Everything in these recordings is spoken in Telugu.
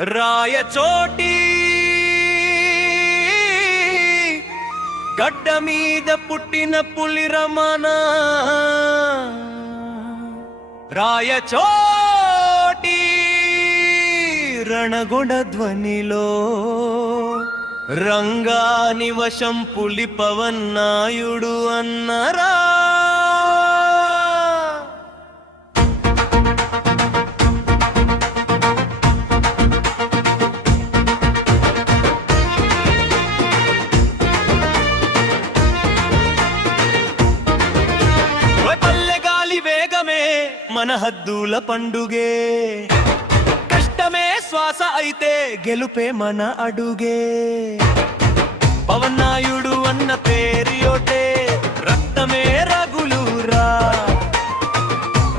రాయచోటి గడ్డ మీద పుట్టిన పులి రమణ, రాయచోటి రణగొండ ధ్వనిలో రంగాని వశం పులి పవన్నాయుడు అన్నరా. మన హద్దుల పండుగే, కష్టమే శ్వాస అయితే గెలుపే మన అడుగే. పవన్నాయుడు అన్న పేరియోటే రక్తమే రగులురా.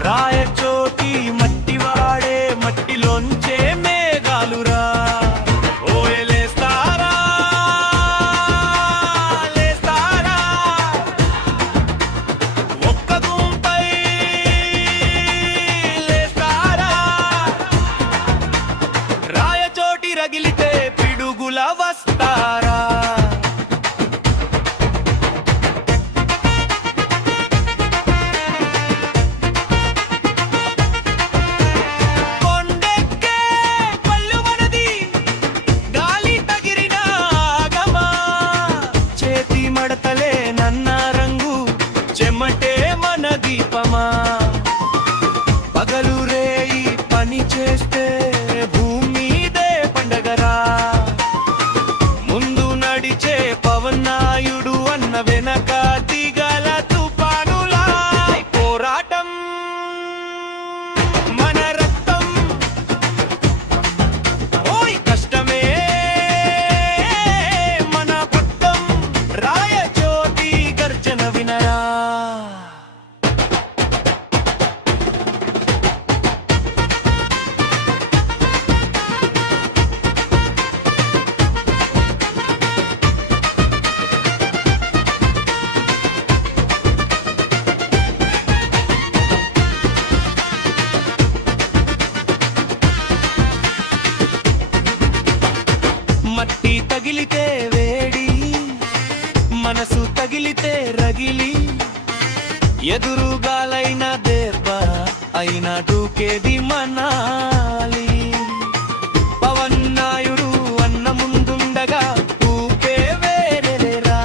రాయచోటి మట్టివాడే మట్టిలోంచే మేఘాలురా. రగిలితే పిడుగుల వస్తారా. కొండెక్కే పల్లు మనది, గాలి తగిరిన ఆగమా. చేతి మడతలే నన్న రంగు, చెమటే మన దీపమా. పగలు రేయి పని చేస్తే ముందు నడిచే పవన్నాయుడు అన్న వెనక దిగల తుపానులా పోరాటం మన రక్తం. ఓయ్ కష్టమే మన పక్కం. రాయచోటి గర్జన వినరా. మట్టి తగిలితే వేడి, మనసు తగిలితే రగిలి. ఎదురుగాలైన దెబ్బ అయినా దూకేది మనాలి. పవన్నాయుడు అన్న ముందుండగా ఊపే వేరేరా.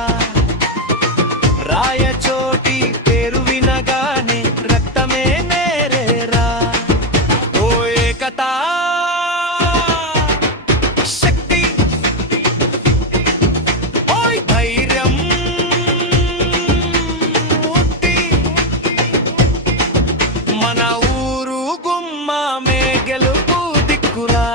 రాయచోటి పేరు వినగానే రక్తమే నేరేరా. ఓ ఏకతా మన ఊరు గుమ్మమే గెలుపు దిక్కురా.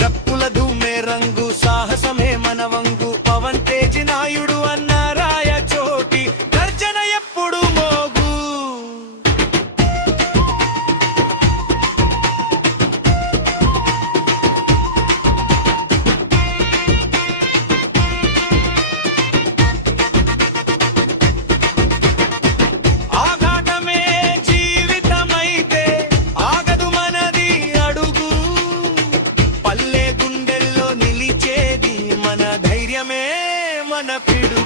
డప్పుల ధూమే రంగు, సాహసమే మన వంగు. పవన్ తేజ్ నాయుడు అన్న రాయచోటి గర్జన ఎప్పుడు మోగు. మన ధైర్యమే మన పిడు.